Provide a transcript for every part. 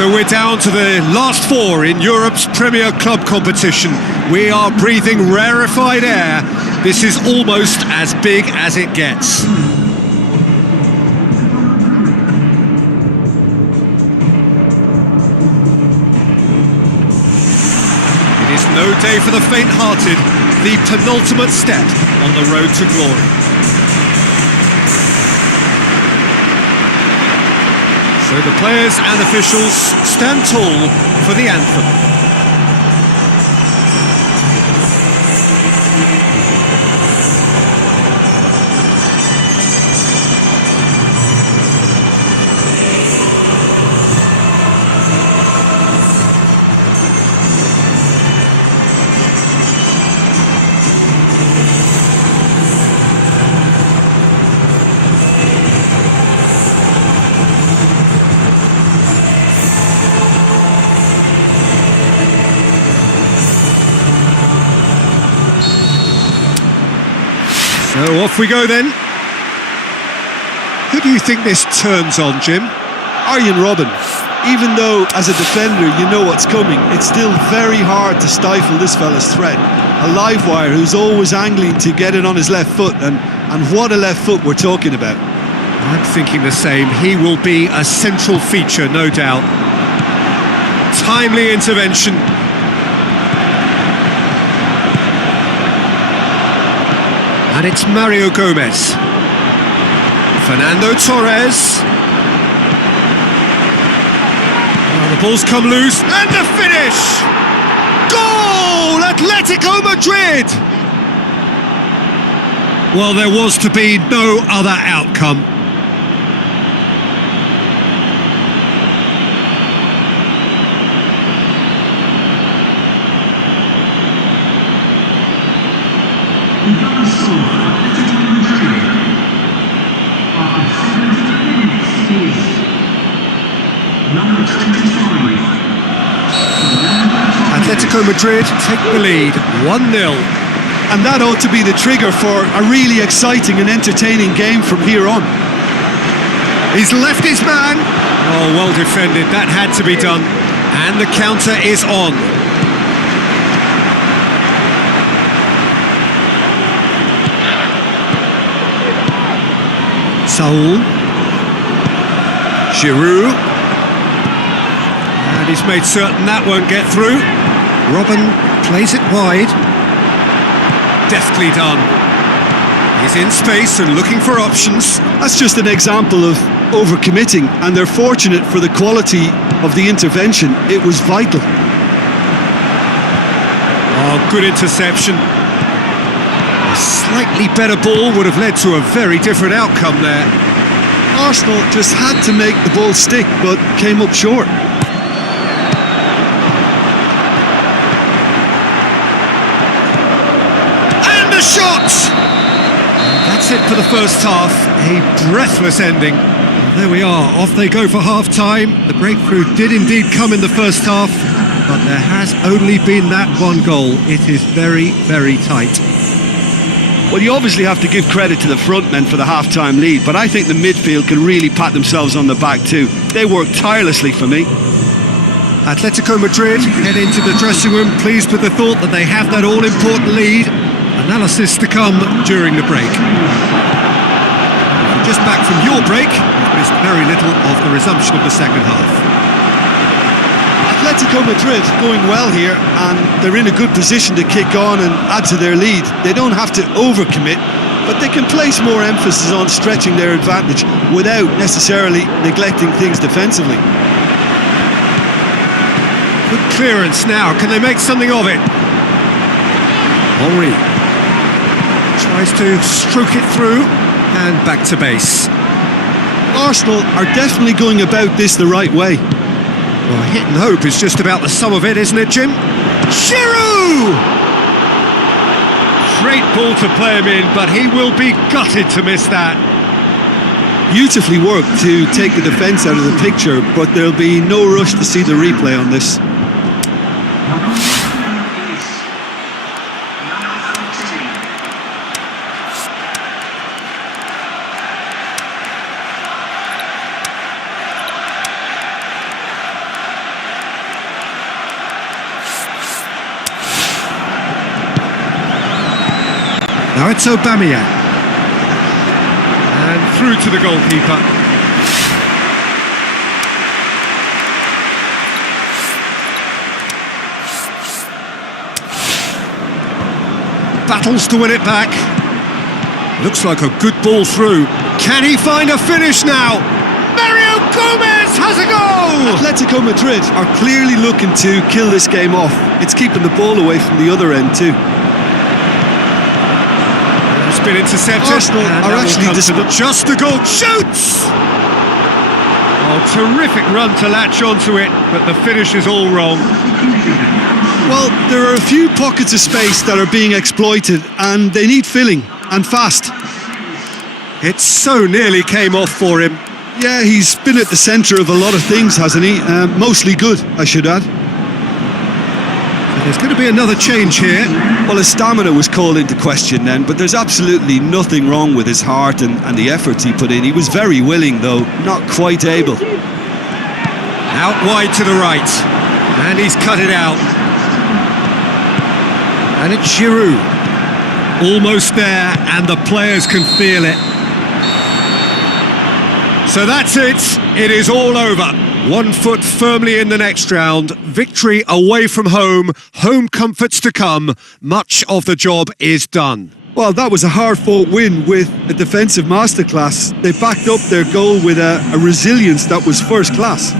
So we're down to the last four in Europe's Premier Club competition. We are breathing rarefied air. This is almost as big as it gets. It is no day for the faint-hearted, the penultimate step on the road to glory. So the players and officials stand tall for the anthem. So off we go then. Who do you think this turns on, Jim? Arjen Robben. Even though, as a defender, you know what's coming, it's still very hard to stifle this fella's threat. A live wire who's always angling to get it on his left foot, and what a left foot we're talking about. I'm thinking the same. He will be a central feature, no doubt. Timely intervention. And it's Mario Gomez. Fernando Torres. Well, the ball's come loose. And the finish! Goal! Atletico Madrid! Well, there was to be no other outcome. Atletico Madrid take the lead, 1-0. And that ought to be the trigger for a really exciting and entertaining game from here on. He's left his man. Oh, well defended, that had to be done. And the counter is on. Saul. Giroud. And he's made certain that won't get through. Robben plays it wide. Deftly done. He's in space and looking for options. That's just an example of overcommitting, and they're fortunate for the quality of the intervention. It was vital. Oh, good interception. A slightly better ball would have led to a very different outcome there. Arsenal just had to make the ball stick, but came up short. And the shot! That's it for the first half. A breathless ending. And there we are, off they go for half-time. The breakthrough did indeed come in the first half, but there has only been that one goal. It is very, very tight. Well, you obviously have to give credit to the front men for the half-time lead, but I think the midfield can really pat themselves on the back too. They worked tirelessly for me. Atletico Madrid head into the dressing room pleased with the thought that they have that all-important lead. Analysis to come during the break. Just back from your break, you've missed very little of the resumption of the second half. Atletico Madrid going well here, and they're in a good position to kick on and add to their lead. They don't have to overcommit, but they can place more emphasis on stretching their advantage without necessarily neglecting things defensively. Good clearance now, can they make something of it? Henry tries to stroke it through, and back to base. Arsenal are definitely going about this the right way. Well, hit and hope is just about the sum of it, isn't it, Jim? Giroud! Great ball to play him in, but he will be gutted to miss that. Beautifully worked to take the defence out of the picture, but there'll be no rush to see the replay on this. Now it's Aubameyang. And through to the goalkeeper. Battles to win it back. Looks like a good ball through. Can he find a finish now? Mario Gomez has a goal! Atletico Madrid are clearly looking to kill this game off. It's keeping the ball away from the other end too. It's been intercepted. Arsenal are actually just the goal. Shoots! Oh, terrific run to latch onto it, but the finish is all wrong. Well, there are a few pockets of space that are being exploited and they need filling, and fast. It so nearly came off for him. Yeah, he's been at the centre of a lot of things, hasn't he? Mostly good, I should add. There's going to be another change here. Well, his stamina was called into question then, but there's absolutely nothing wrong with his heart and the efforts he put in. He was very willing, though, not quite able. Out wide to the right, and he's cut it out. And it's Giroud. Almost there, and the players can feel it. So that's it. It is all over. 1 foot firmly in the next round. Victory away from home. Home comforts to come. Much of the job is done. Well, that was a hard-fought win with a defensive masterclass. They backed up their goal with a resilience that was first class.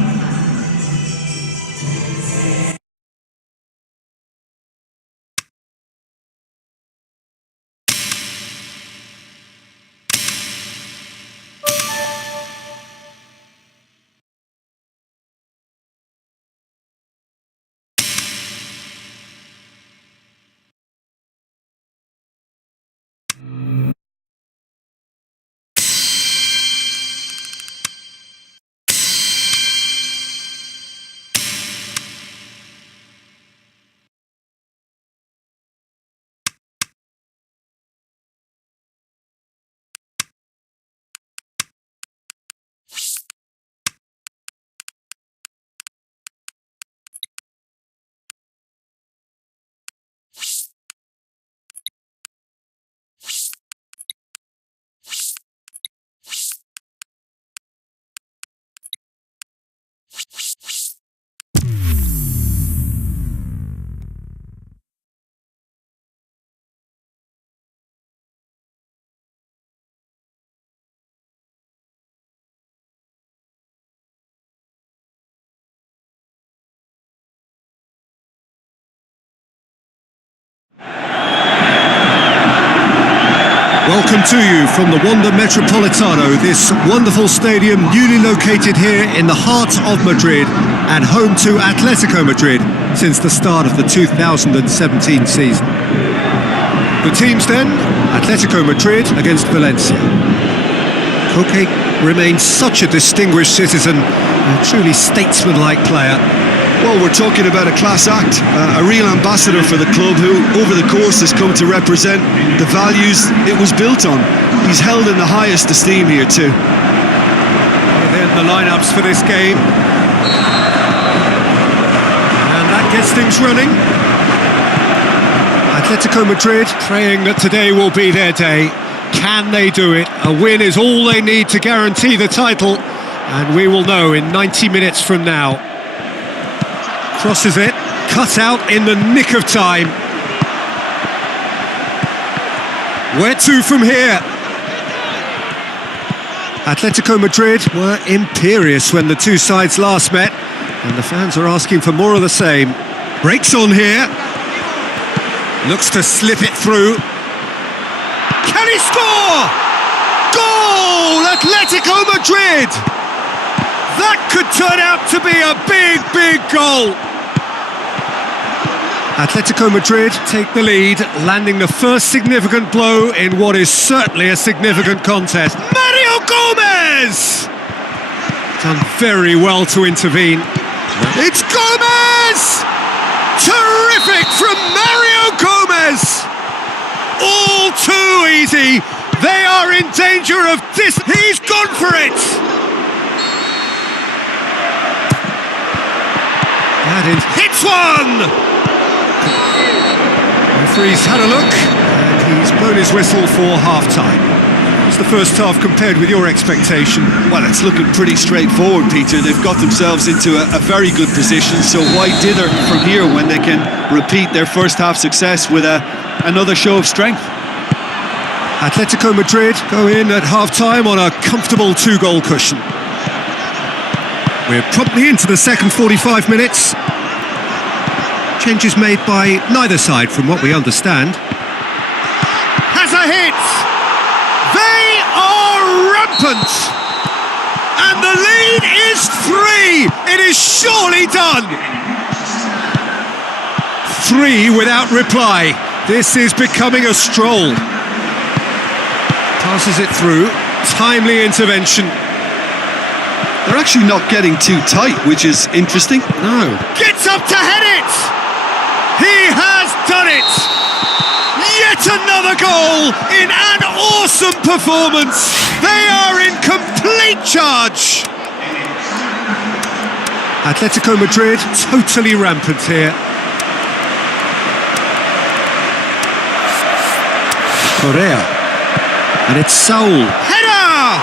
Welcome to you from the Wanda Metropolitano, this wonderful stadium newly located here in the heart of Madrid and home to Atletico Madrid since the start of the 2017 season. The teams then, Atletico Madrid against Valencia. Koke remains such a distinguished citizen, a truly statesman-like player. Well, we're talking about a class act, a real ambassador for the club who, over the course, has come to represent the values it was built on. He's held in the highest esteem here too. Then the lineups for this game. And that gets things running. Atletico Madrid praying that today will be their day. Can they do it? A win is all they need to guarantee the title, and we will know in 90 minutes from now. Crosses it, cut out in the nick of time. Where to from here? Atletico Madrid were imperious when the two sides last met, and the fans are asking for more of the same. Breaks on here. Looks to slip it through. Can he score? Goal! Atletico Madrid! That could turn out to be a big, big goal. Atletico Madrid take the lead, landing the first significant blow in what is certainly a significant contest. Mario Gomez! Done very well to intervene. It's Gomez! Terrific from Mario Gomez! All too easy. They are in danger of this. He's gone for it! That is hits one! Referee's had a look, and he's blown his whistle for half-time. How's the first half compared with your expectation? Well, it's looking pretty straightforward, Peter. They've got themselves into a very good position, so why dither from here when they can repeat their first half success with another show of strength? Atletico Madrid go in at half-time on a comfortable 2-goal cushion. We're promptly into the second 45 minutes. Changes made by neither side from what we understand. Has a hit! They are rampant! And the lead is 3! It is surely done! 3 without reply. This is becoming a stroll. Passes it through. Timely intervention. They're actually not getting too tight, which is interesting. No. Gets up to head it! He has done it! Yet another goal in an awesome performance! They are in complete charge! Atletico Madrid totally rampant here. Correa. And it's Saul. Header!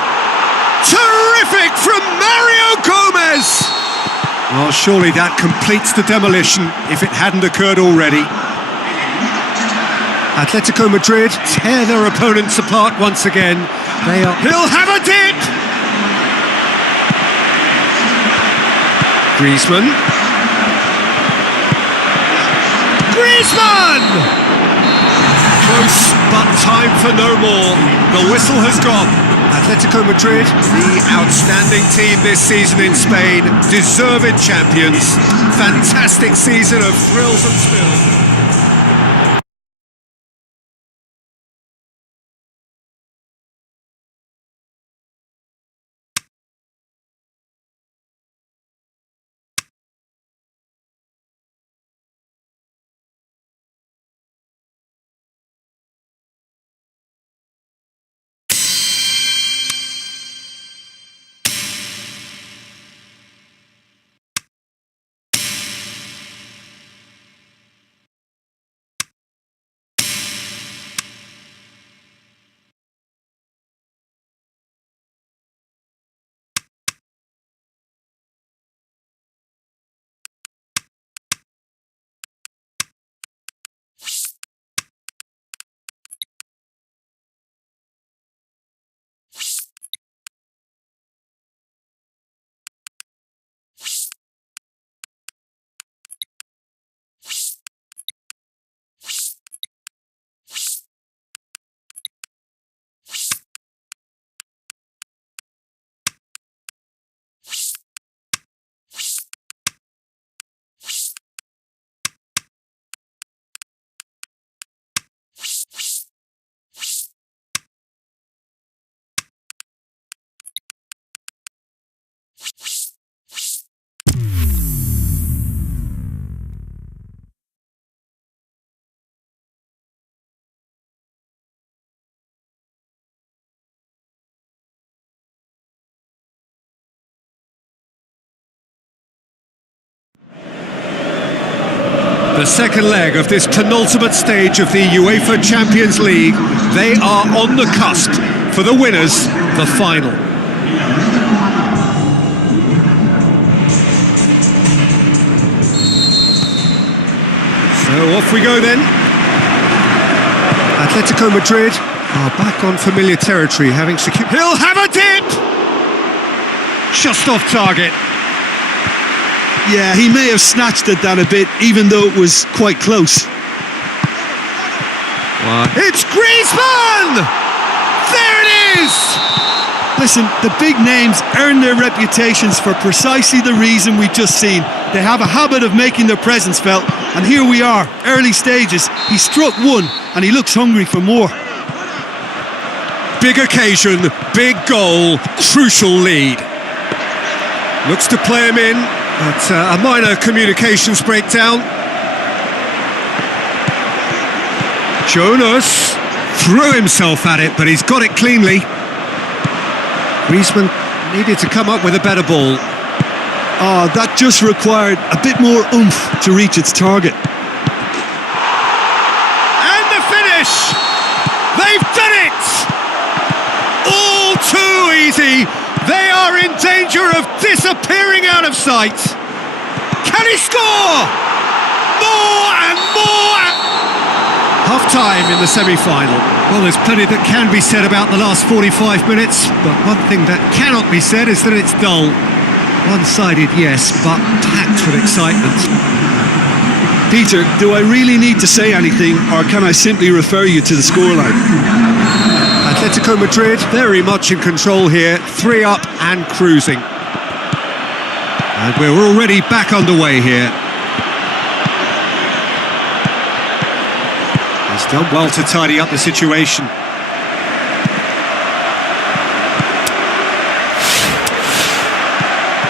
Terrific from Mario Gomez! Well, surely that completes the demolition if it hadn't occurred already. Atletico Madrid tear their opponents apart once again. He'll have a dip! Griezmann. Close, but time for no more. The whistle has gone. Atletico Madrid, the outstanding team this season in Spain, deserved champions. Fantastic season of thrills and spills. The second leg of this penultimate stage of the UEFA Champions League. They are on the cusp. For the winners, the final. So off we go then. Atletico Madrid are back on familiar territory, having secured... He'll have a dip! Just off target. Yeah, he may have snatched at that a bit, even though it was quite close. It's Griezmann! There it is! Listen, the big names earn their reputations for precisely the reason we've just seen. They have a habit of making their presence felt, and here we are, early stages. He struck one, and he looks hungry for more. Big occasion, big goal, crucial lead. Looks to play him in. But a minor communications breakdown. Jonas threw himself at it, but he's got it cleanly. Griezmann needed to come up with a better ball. Oh, that just required a bit more oomph to reach its target. And the finish! danger of disappearing out of sight. Can he score? More and more! Half-time in the semi-final. Well, there's plenty that can be said about the last 45 minutes, but one thing that cannot be said is that it's dull. One-sided, yes, but packed with excitement. Peter, do I really need to say anything, or can I simply refer you to the scoreline? Atletico Madrid very much in control here, 3 up and cruising. And we're already back underway here. He's done well to tidy up the situation.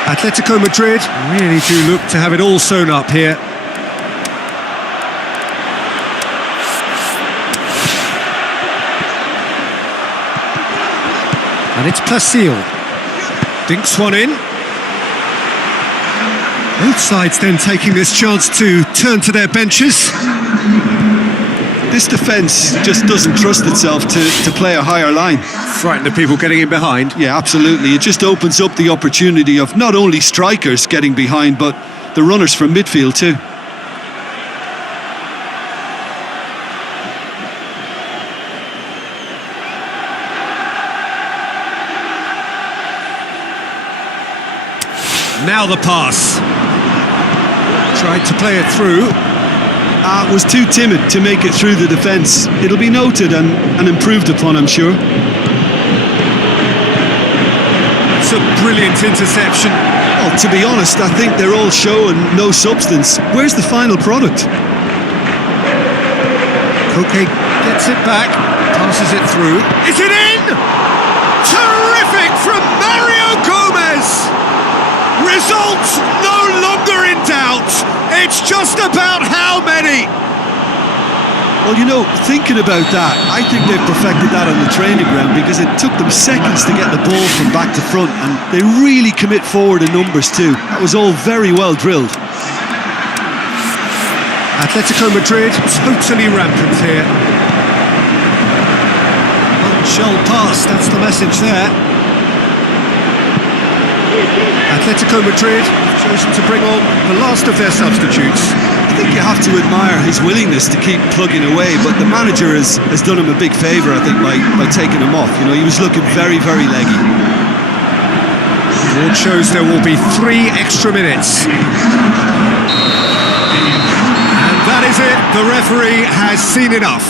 Atletico Madrid really do look to have it all sewn up here. And it's Plasil. Dinks one in. Both sides then taking this chance to turn to their benches. This defence just doesn't trust itself to play a higher line. Frightened of people getting in behind. Yeah, absolutely. It just opens up the opportunity of not only strikers getting behind, but the runners from midfield too. Now the pass. Tried to play it through. Was too timid to make it through the defence. It'll be noted and improved upon, I'm sure. It's a brilliant interception. Well, to be honest, I think they're all show and no substance. Where's the final product? Koke gets it back, passes it through. Is it in? Terrific from Mario Gomez! Results no longer in doubt. It's just about how many. Well, you know, thinking about that, I think they've perfected that on the training ground because it took them seconds to get the ball from back to front, and they really commit forward in numbers too. That was all very well drilled. Atletico Madrid totally rampant here. One shall pass, that's the message there. Atletico Madrid have chosen to bring on the last of their substitutes. I think you have to admire his willingness to keep plugging away, but the manager has done him a big favour, I think, by taking him off. You know, he was looking very, very leggy. It shows there will be 3 extra minutes. And that is it. The referee has seen enough.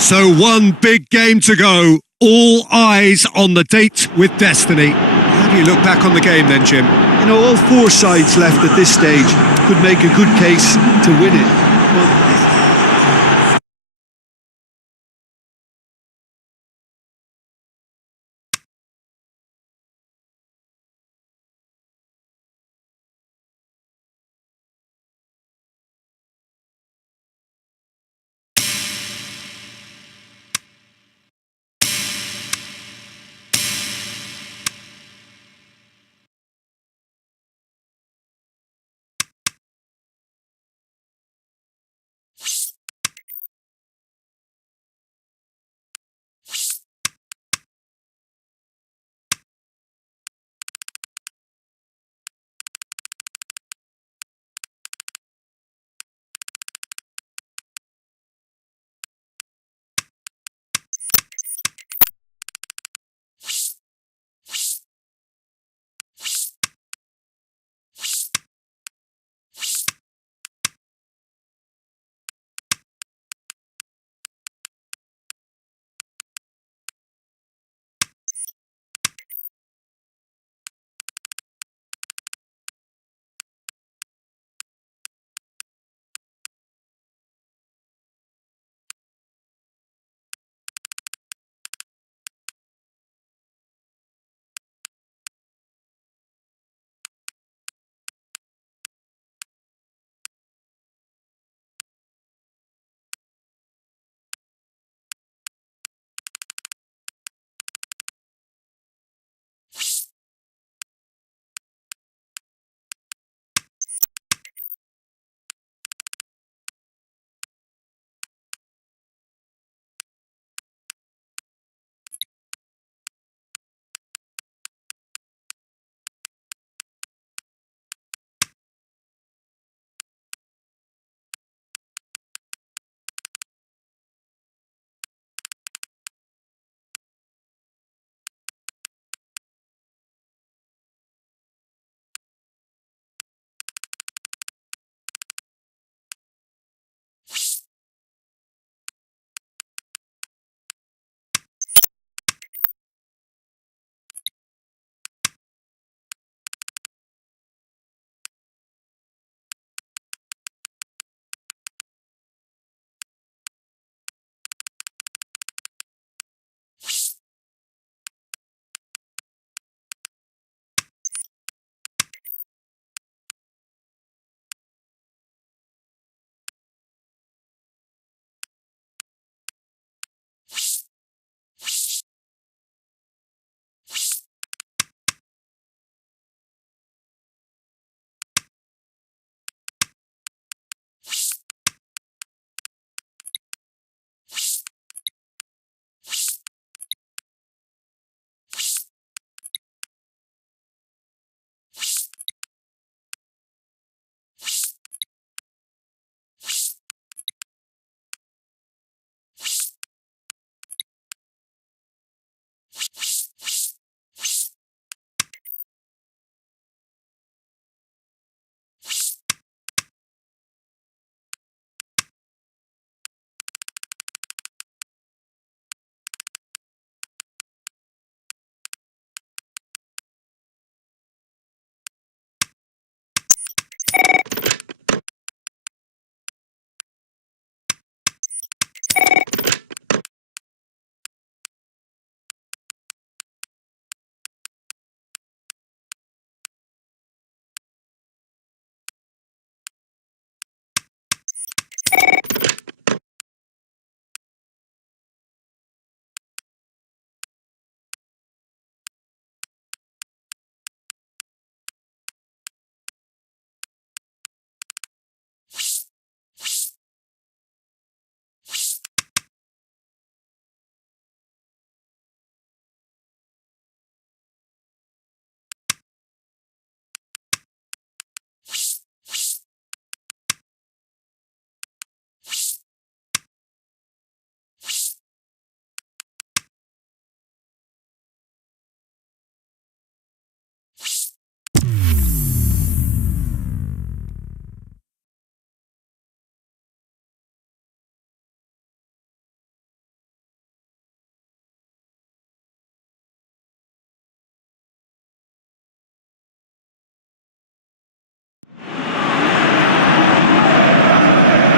So one big game to go. All eyes on the date with destiny. How do you look back on the game then, Jim? You know, all 4 sides left at this stage could make a good case to win it. But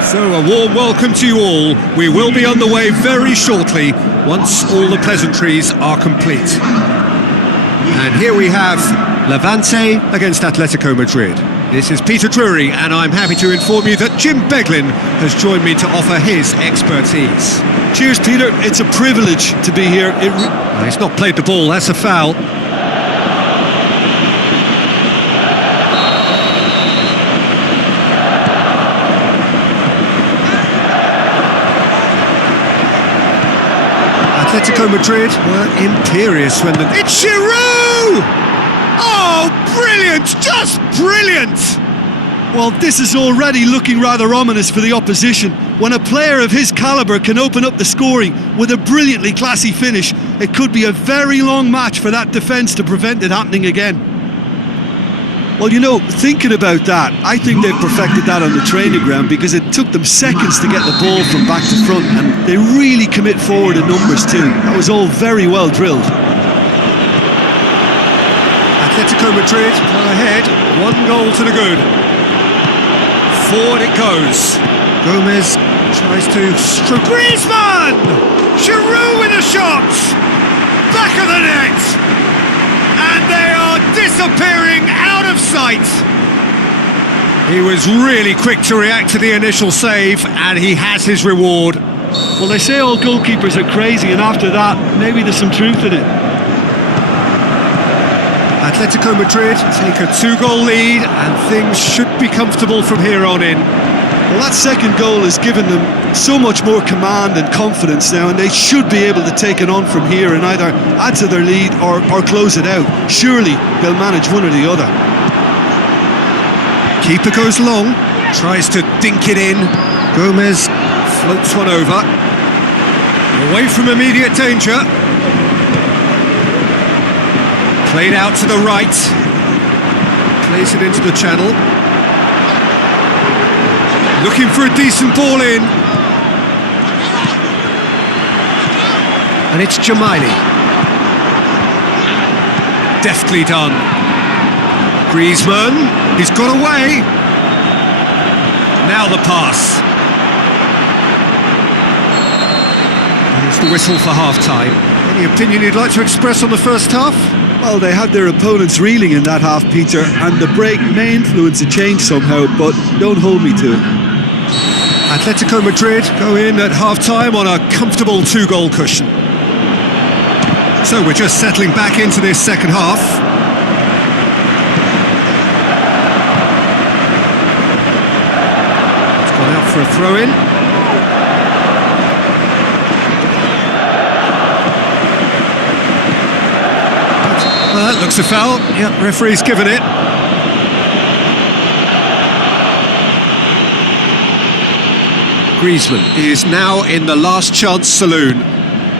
So a warm welcome to you all. We will be on the way very shortly once all the pleasantries are complete. And here we have Levante against Atletico Madrid. This is Peter Drury, and I'm happy to inform you that Jim Beglin has joined me to offer his expertise. Cheers, Peter. It's a privilege to be here. He's not played the ball, that's a foul. Atletico Madrid were imperious when the... It's Giroud! Oh, brilliant! Just brilliant! Well, this is already looking rather ominous for the opposition. When a player of his calibre can open up the scoring with a brilliantly classy finish, it could be a very long match for that defence to prevent it happening again. Well, you know, thinking about that, I think they've perfected that on the training ground because it took them seconds to get the ball from back to front, and they really commit forward in numbers too. That was all very well drilled. Atletico Madrid are ahead, 1 goal to the good. Forward it goes. Gomez tries to stroke. Griezmann! Giroud with a shot! Back of the net! And they are disappearing out of sight. He was really quick to react to the initial save, and he has his reward. Well, they say all goalkeepers are crazy, and after that, maybe there's some truth in it. Atletico Madrid take a 2-goal lead, and things should be comfortable from here on in. Well, that second goal has given them so much more command and confidence now, and they should be able to take it on from here and either add to their lead or close it out. Surely they'll manage one or the other. Keeper goes long, tries to dink it in. Gomez floats one over. Away from immediate danger. Played out to the right. Plays it into the channel. Looking for a decent ball in. And it's Jamaili. Deftly done. Griezmann, he's got away. Now the pass. Here's the whistle for half-time. Any opinion you'd like to express on the first half? Well, they had their opponents reeling in that half, Peter, and the break may influence a change somehow, but don't hold me to it. Atletico Madrid go in at half-time on a comfortable 2-goal cushion. So we're just settling back into this second half. It's gone out for a throw-in. Well, that looks a foul. Yep, referee's given it. Griezmann is now in the last chance saloon.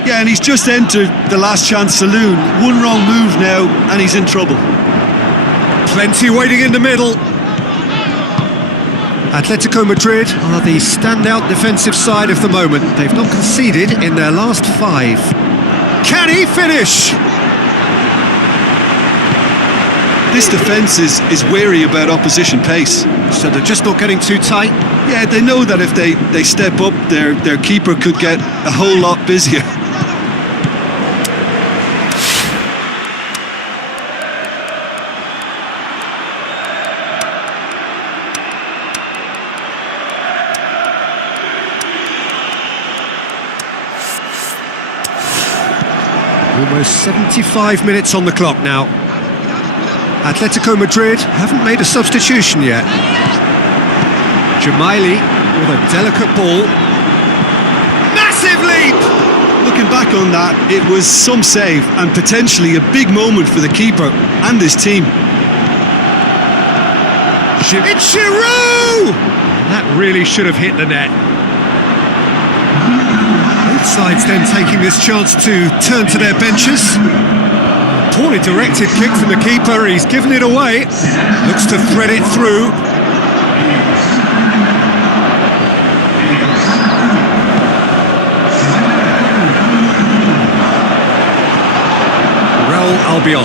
Yeah, and he's just entered the last chance saloon. One wrong move now, and he's in trouble. Plenty waiting in the middle. Atletico Madrid are the standout defensive side of the moment. They've not conceded in their last 5. Can he finish? This defence is wary about opposition pace. So they're just not getting too tight? Yeah, they know that if they step up, their keeper could get a whole lot busier. Almost 75 minutes on the clock now. Atletico Madrid haven't made a substitution yet. Jamaili with a delicate ball. Massive leap! Looking back on that, it was some save and potentially a big moment for the keeper and his team. It's Giroud! That really should have hit the net. Both sides then taking this chance to turn to their benches. Poorly directed kick from the keeper, he's given it away. Looks to thread it through. Albiol.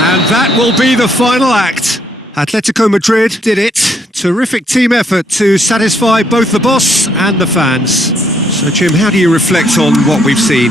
And that will be the final act. Atletico Madrid did it Terrific team effort to satisfy both the boss and the fans. So, Jim, how do you reflect on what we've seen?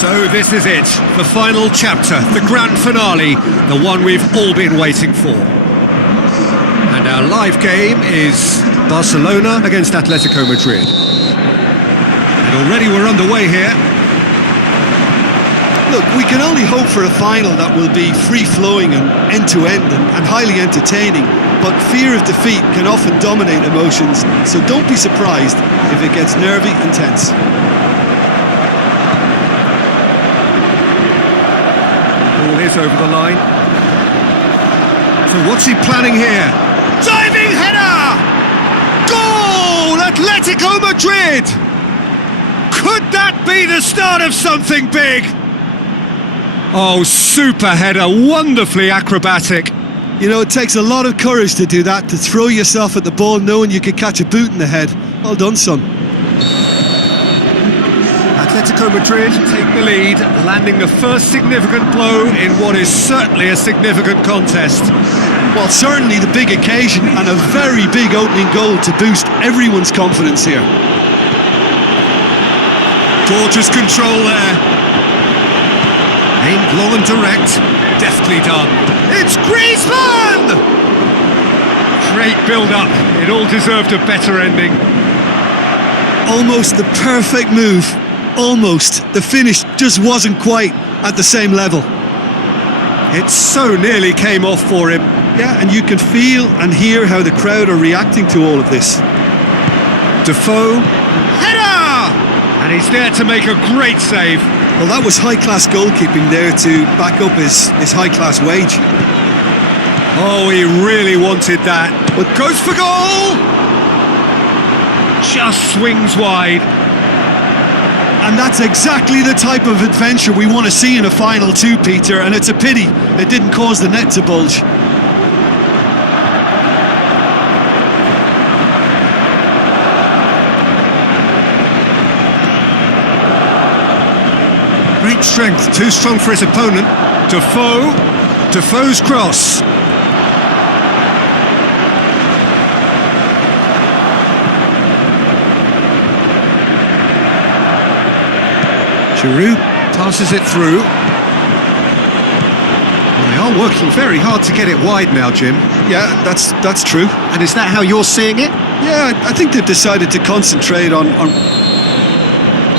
So this is it, the final chapter, the grand finale, the one we've all been waiting for. And our live game is Barcelona against Atletico Madrid. And already we're underway here. Look, we can only hope for a final that will be free-flowing and end-to-end and highly entertaining, but fear of defeat can often dominate emotions, so don't be surprised if it gets nervy and tense. Ball is over the line. So what's he planning here? Diving header! Goal! Atletico Madrid! Could that be the start of something big? Oh, super header, wonderfully acrobatic. You know, it takes a lot of courage to do that, to throw yourself at the ball knowing you could catch a boot in the head. Well done, son. Atletico Madrid take the lead, landing the first significant blow in what is certainly a significant contest. Well, certainly the big occasion and a very big opening goal to boost everyone's confidence here. Gorgeous control there. Aimed long and direct, deftly done. It's Griezmann! Great build-up, it all deserved a better ending. Almost the perfect move. Almost. The finish just wasn't quite at the same level. It so nearly came off for him. Yeah, and you can feel and hear how the crowd are reacting to all of this. Defoe, header! And he's there to make a great save. Well, that was high-class goalkeeping there to back up his high-class wage. Oh, he really wanted that. But goes for goal! Just swings wide. And that's exactly the type of adventure we want to see in a final too, Peter, and it's a pity it didn't cause the net to bulge. Great strength, too strong for his opponent. Defoe's cross. Giroud passes it through. Well, they are working very hard to get it wide now, Jim. Yeah, that's true. And is that how you're seeing it? Yeah, I think they've decided to concentrate on...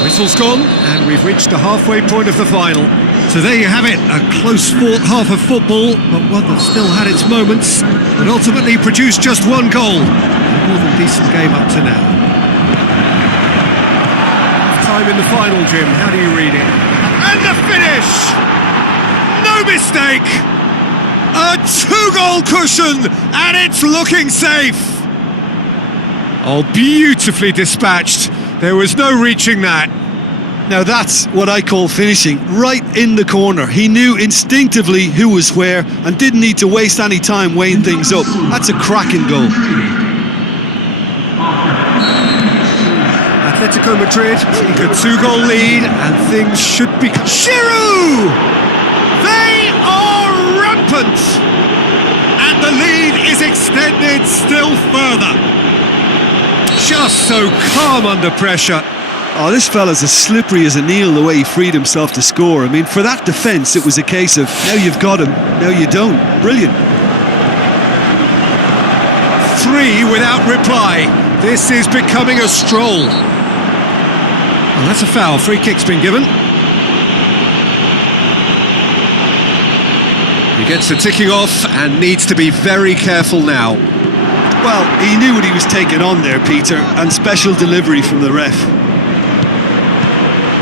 Whistle's gone, and we've reached the halfway point of the final. So there you have it, a close-fought half of football, but one that still had its moments, but ultimately produced just one goal. A more than decent game up to now. Time in the final, Jim. How do you read it? And the finish! No mistake! A two-goal cushion, and it's looking safe! Oh, beautifully dispatched. There was no reaching that. Now that's what I call finishing, right in the corner. He knew instinctively who was where and didn't need to waste any time weighing things up. That's a cracking goal. Atletico Madrid take a two-goal lead, and things should be... Giroud! They are rampant! And the lead is extended still further. Just so calm under pressure. Oh, this fella's as slippery as an eel the way he freed himself to score. I mean, for that defence, it was a case of, now you've got him, now you don't. Brilliant. 3 without reply. This is becoming a stroll. Well, that's a foul. Free kick's been given. He gets the ticking off and needs to be very careful now. Well, he knew what he was taking on there, Peter, and special delivery from the ref.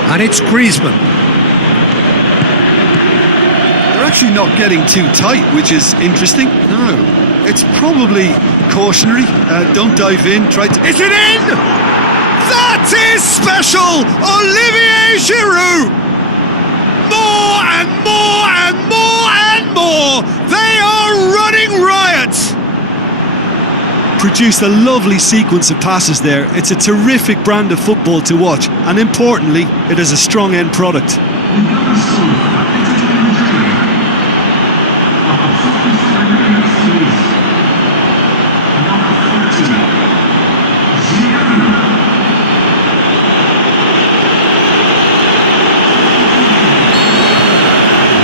And it's Griezmann. They're actually not getting too tight, which is interesting. No. It's probably cautionary. Don't dive in, try to... Is it in? That is special! Olivier Giroud! More and more and more and more! They are running riot! Produced a lovely sequence of passes there. It's a terrific brand of football to watch, and importantly, it is a strong end product.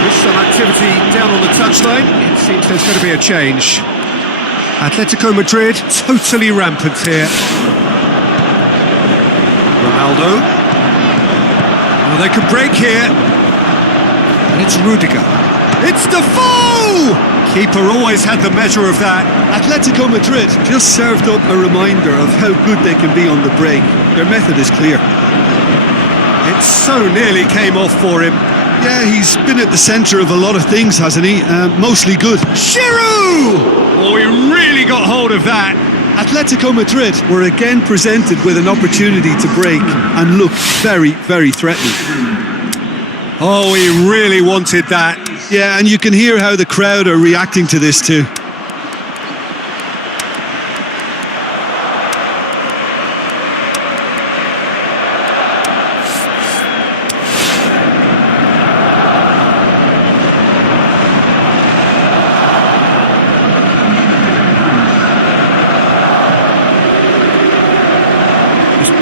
With some activity down on the touchline, it seems there's going to be a change. Atletico Madrid totally rampant here. Ronaldo. Well, they could break here. And it's Rudiger. It's Defoe! Keeper always had the measure of that. Atletico Madrid just served up a reminder of how good they can be on the break. Their method is clear. It so nearly came off for him. Yeah, he's been at the centre of a lot of things, hasn't he? Mostly good. Giroud! Oh, he really got hold of that. Atletico Madrid were again presented with an opportunity to break and looked very, very threatening. Oh, he really wanted that. Yeah, and you can hear how the crowd are reacting to this too.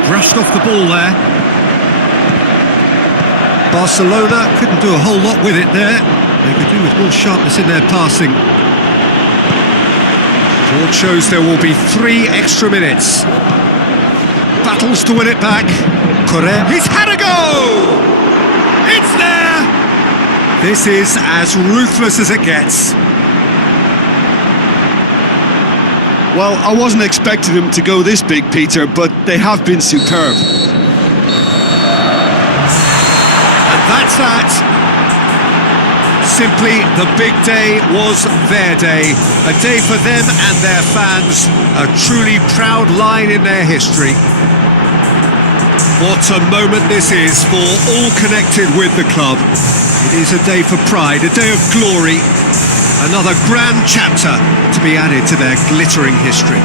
Brushed off the ball there. Barcelona couldn't do a whole lot with it there. They could do with more sharpness in their passing. George shows there will be 3 extra minutes. Battles to win it back. Correa. He's had a go! It's there! This is as ruthless as it gets. Well, I wasn't expecting them to go this big, Peter, but they have been superb. And that's that. Simply, the big day was their day. A day for them and their fans. A truly proud line in their history. What a moment this is for all connected with the club. It is a day for pride, a day of glory. Another grand chapter to be added to their glittering history.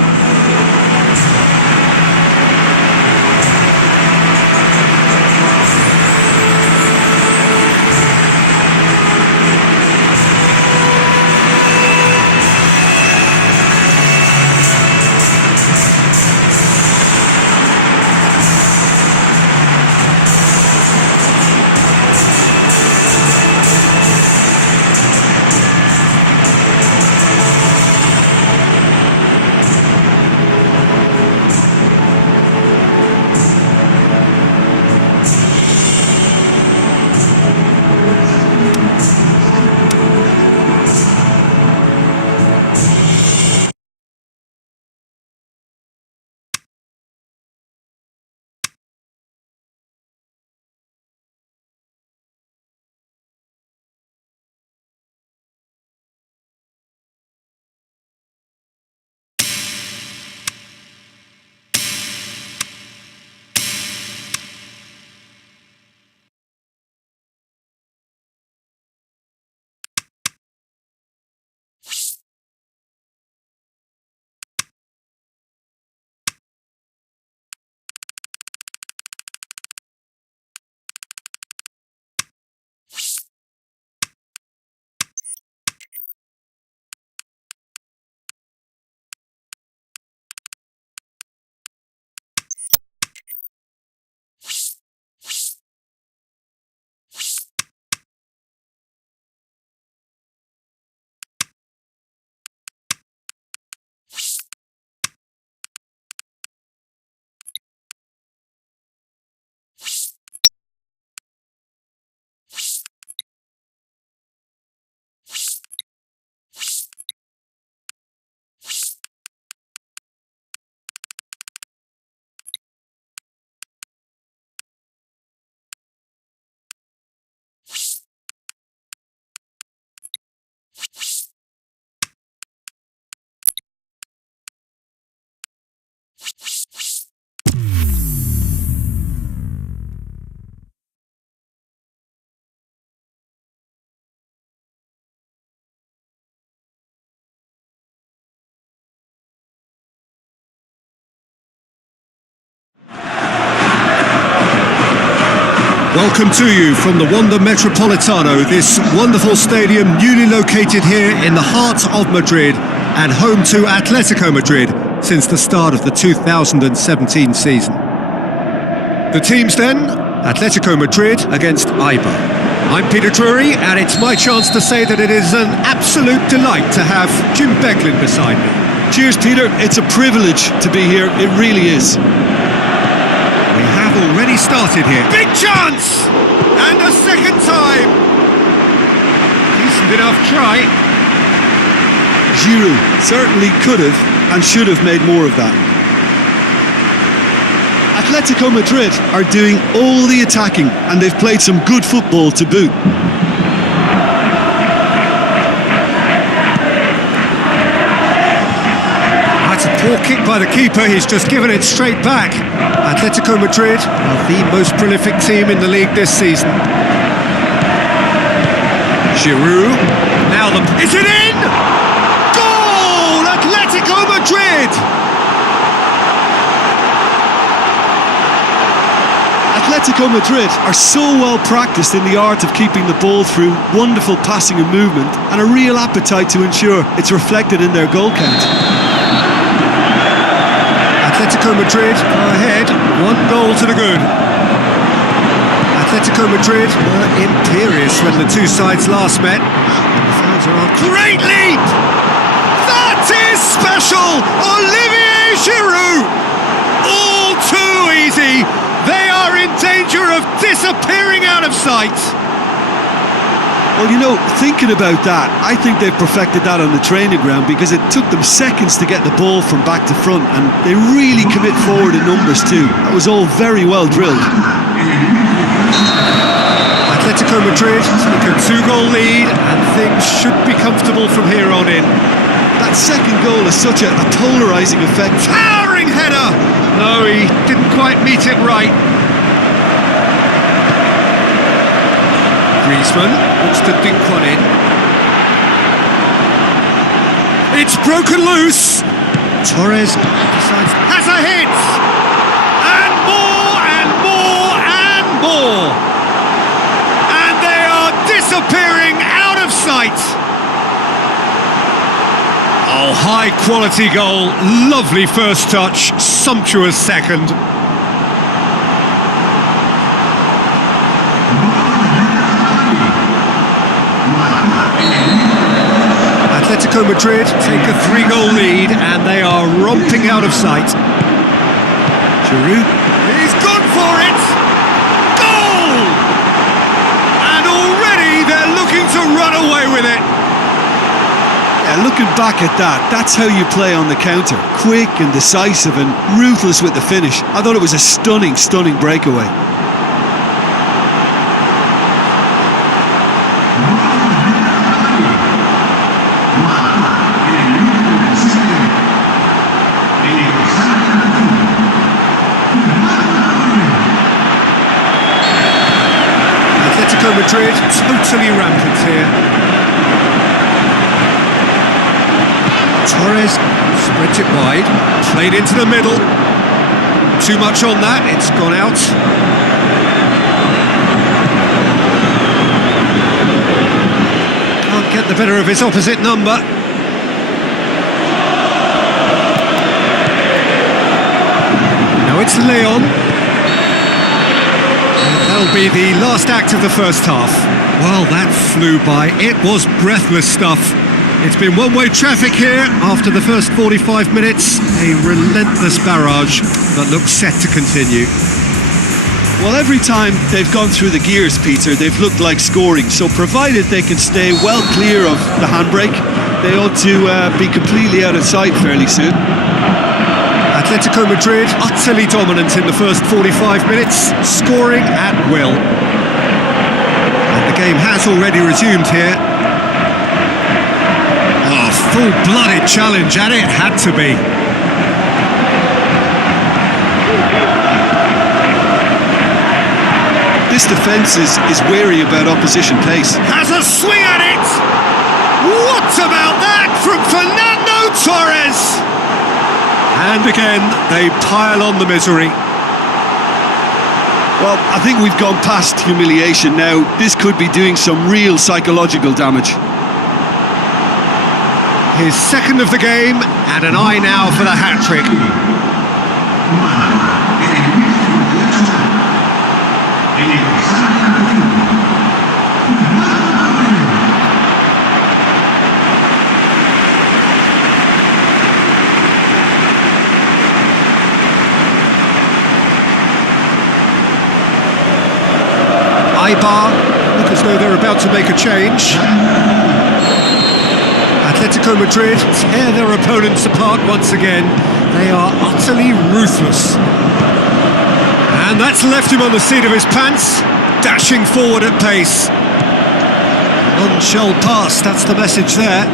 Welcome to you from the Wanda Metropolitano, this wonderful stadium newly located here in the heart of Madrid and home to Atletico Madrid since the start of the 2017 season. The teams then, Atletico Madrid against Eibar. I'm Peter Drury, and it's my chance to say that it is an absolute delight to have Jim Beglin beside me. Cheers, Peter. It's a privilege to be here. It really is. We have already started here. Big chance! And a second time! Decent enough try. Giroud certainly could have and should have made more of that. Atletico Madrid are doing all the attacking and they've played some good football to boot. That's a poor kick by the keeper, he's just given it straight back. Atletico Madrid are the most prolific team in the league this season. Giroud, now is it in? Goal! Atletico Madrid! Atletico Madrid are so well practiced in the art of keeping the ball through wonderful passing and movement and a real appetite to ensure it's reflected in their goal count. Atletico Madrid are ahead, 1 goal to the good. Atletico Madrid were imperious when the two sides last met. The fans are on. Great leap! That is special! Olivier Giroud! All too easy! They are in danger of disappearing out of sight. Well, you know, thinking about that, I think they've perfected that on the training ground because it took them seconds to get the ball from back to front and they really commit forward in numbers too. That was all very well drilled. Atletico Madrid take a 2-goal lead and things should be comfortable from here on in. That second goal has such a polarising effect. Towering header! No, he didn't quite meet it right. Griezmann looks to dink one in. It's broken loose. Torres decides, has a hit! And more and more and more! And they are disappearing out of sight! Oh, high quality goal, lovely first touch, sumptuous second. Atletico Madrid take a 3-goal lead and they are romping out of sight. Giroud, he's gone for it! Goal! And already they're looking to run away with it. Yeah, looking back at that, that's how you play on the counter. Quick and decisive and ruthless with the finish. I thought it was a stunning, stunning breakaway. Atletico Madrid totally rampant here. Torres spreads it wide, played into the middle. Too much on that, it's gone out. Can't get the better of his opposite number. Now it's Leon. That'll be the last act of the first half. Well, that flew by. It was breathless stuff. It's been one-way traffic here after the first 45 minutes. A relentless barrage that looks set to continue. Well, every time they've gone through the gears, Peter, they've looked like scoring. So provided they can stay well clear of the handbrake, they ought to be completely out of sight fairly soon. Atletico Madrid utterly dominant in the first 45 minutes, scoring at will. And the game has already resumed here. Oh, full-blooded challenge, and it had to be. This defence is wary about opposition pace. Has a swing at it! What about that from Fernando Torres? And again, they pile on the misery. Well, I think we've gone past humiliation now. This could be doing some real psychological damage. His second of the game, and an eye now for the hat-trick. Ibar look as though they're about to make a change. Atletico Madrid tear their opponents apart once again. They are utterly ruthless. And that's left him on the seat of his pants, dashing forward at pace. None shall pass, that's the message there.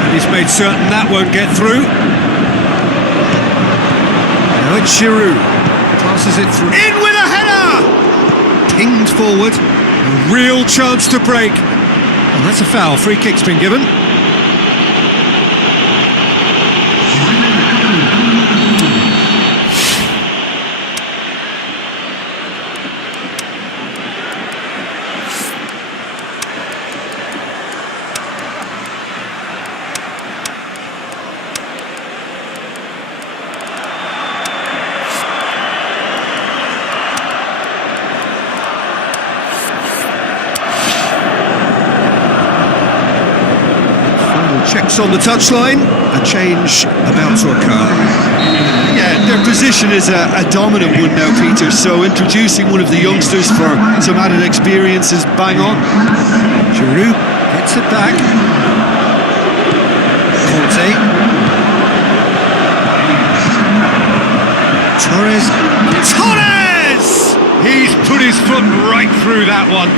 And he's made certain that won't get through. Now it's Giroud. Passes it through. In with a header! Pinged forward. A real chance to break. Well, that's a foul. Free kick's been given. Checks on the touchline, a change about to occur. Yeah, their position is a dominant one now, Peter, so introducing one of the youngsters for some added experience is bang on. Giroud gets it back. Conte. Torres! He's put his foot right through that one.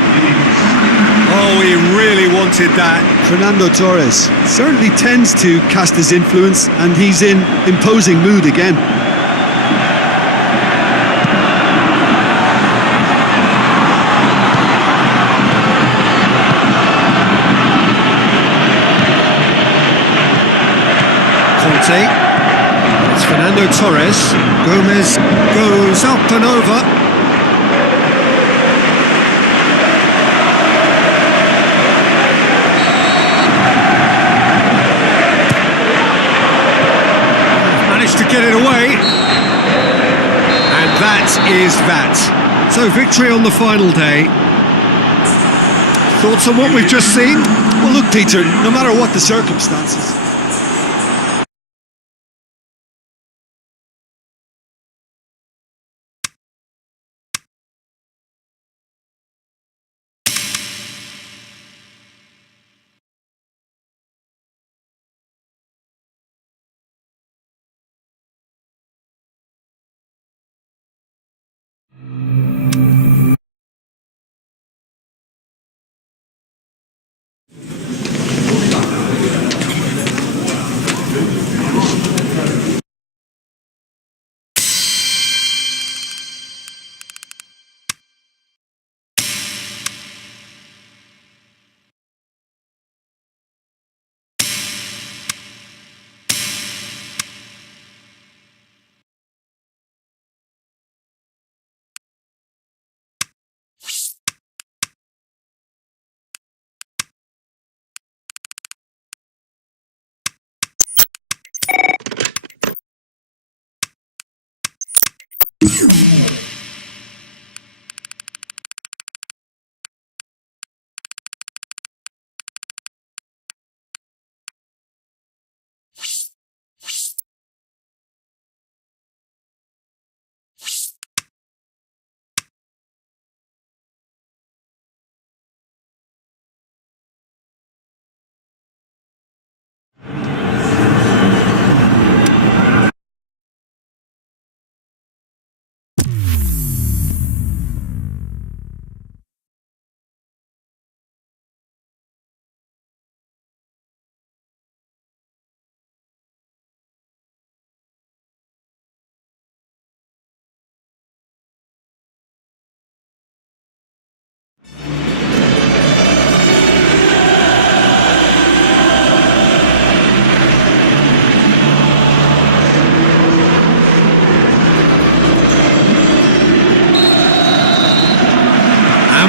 Oh, he really wanted that. Fernando Torres certainly tends to cast his influence, and he's in imposing mood again. Conte. It's Fernando Torres. Gomez goes up and over. To get it away, and that is that. So victory on the final day. Thoughts on what we've just seen? Well, look, Peter, no matter what the circumstances,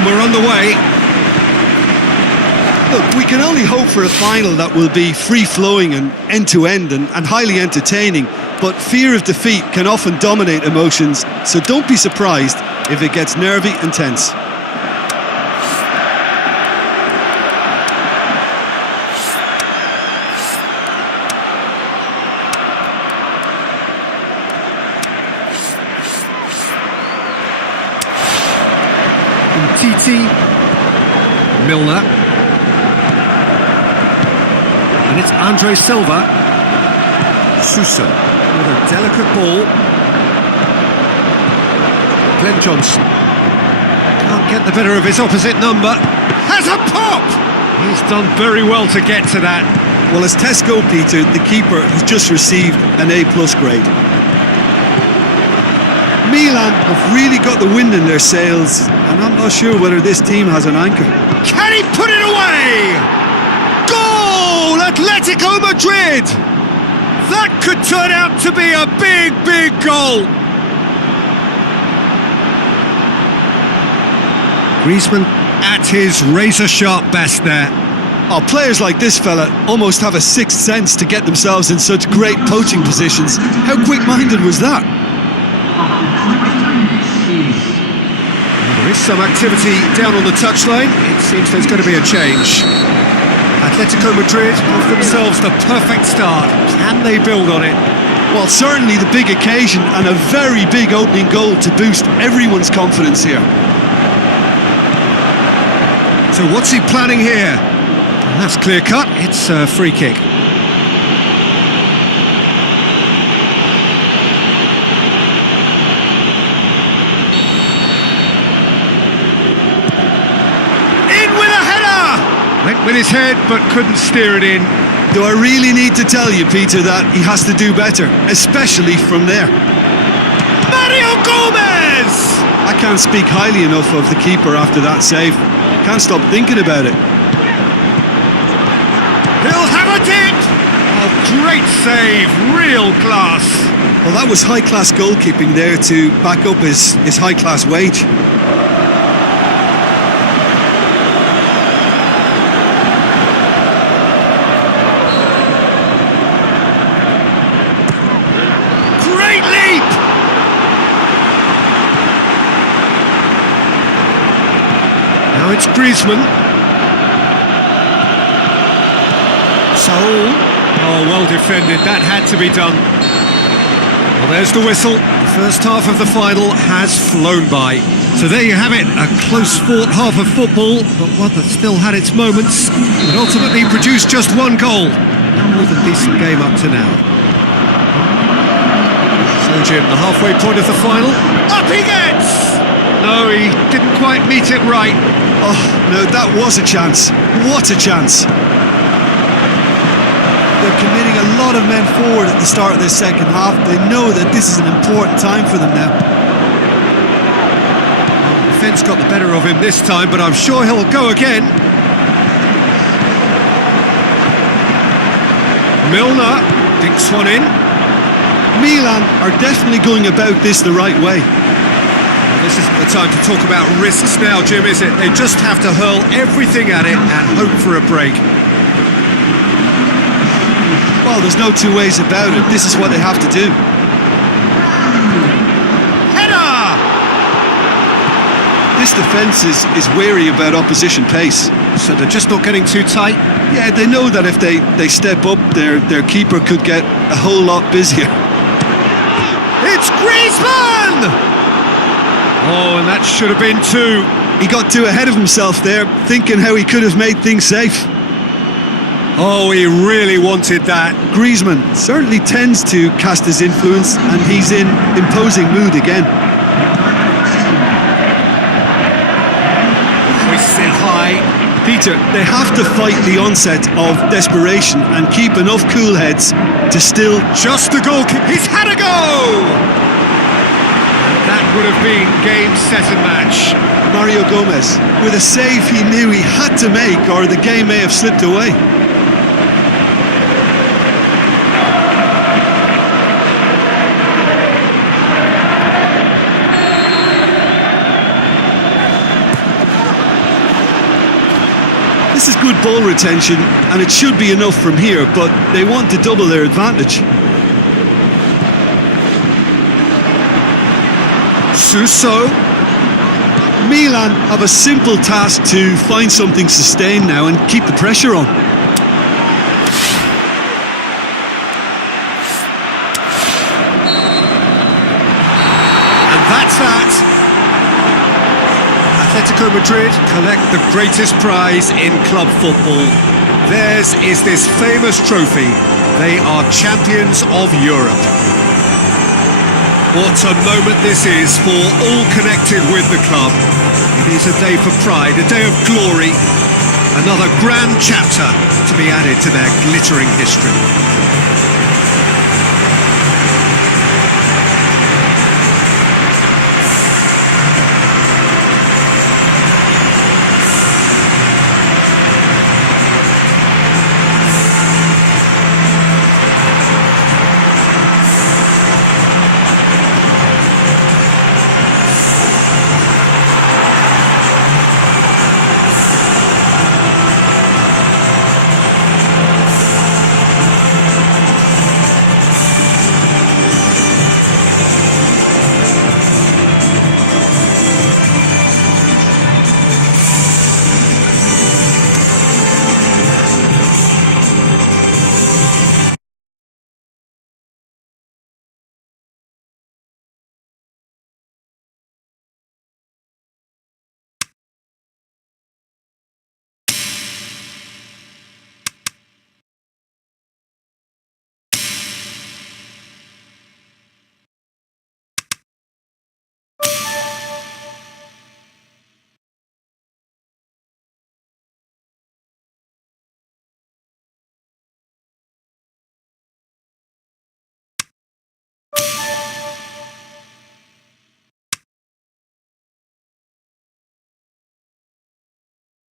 And we're underway. Look, we can only hope for a final that will be free-flowing and end-to-end and highly entertaining, but fear of defeat can often dominate emotions, so don't be surprised if it gets nervy and tense. Titi, Milner, and it's Andre Silva. Sousa with a delicate ball. Glenn Johnson can't get the better of his opposite number. Has a pop! He's done very well to get to that. Well, as tests go, Peter, the keeper has just received an A+ grade. Milan have really got the wind in their sails, and I'm not sure whether this team has an anchor. Can he put it away? Goal! Atletico Madrid! That could turn out to be a big, big goal. Griezmann at his razor-sharp best there. Oh, players like this fella almost have a sixth sense to get themselves in such great poaching positions. How quick-minded was that? There is some activity down on the touchline. It seems there's going to be a change. Atletico Madrid give themselves the perfect start. Can they build on it? Well, certainly the big occasion and a very big opening goal to boost everyone's confidence here. So what's he planning here? And that's clear cut. It's a free kick. Went with his head, but couldn't steer it in. Do I really need to tell you, Peter, that he has to do better, especially from there? Mario Gomez! I can't speak highly enough of the keeper after that save. Can't stop thinking about it. He'll have a dip! A great save, real class. Well, that was high-class goalkeeping there to back up his high-class wage. Now it's Griezmann. Saul. Oh, well defended. That had to be done. Well, there's the whistle. The first half of the final has flown by. So there you have it. A close-fought half of football, but one that still had its moments. But ultimately produced just one goal. More than decent game up to now. So, Jim, the halfway point of the final. Up he gets! No, he didn't quite meet it right. Oh, no, that was a chance. What a chance. They're committing a lot of men forward at the start of this second half. They know that this is an important time for them now. Well, the defence got the better of him this time, but I'm sure he'll go again. Milner dinks one in. Milan are definitely going about this the right way. This isn't the time to talk about risks now, Jim, is it? They just have to hurl everything at it and hope for a break. Well, there's no two ways about it. This is what they have to do. Header! This defence is wary about opposition pace. So they're just not getting too tight? Yeah, they know that if they step up, their keeper could get a whole lot busier. It's Griezmann! Oh, and that should have been two. He got too ahead of himself there, thinking how he could have made things safe. Oh, he really wanted that. Griezmann certainly tends to cast his influence, and he's in imposing mood again. Hoists it high. Peter, they have to fight the onset of desperation and keep enough cool heads to still... Just the goal kick. He's had a go! That would have been game, set and match. Mario Gomez, with a save he knew he had to make, or the game may have slipped away. This is good ball retention, and it should be enough from here, but they want to double their advantage. Suso. Milan have a simple task to find something sustained now and keep the pressure on. And that's that. Atletico Madrid collect the greatest prize in club football. Theirs is this famous trophy. They are champions of Europe. What a moment this is for all connected with the club. It is a day for pride, a day of glory, another grand chapter to be added to their glittering history.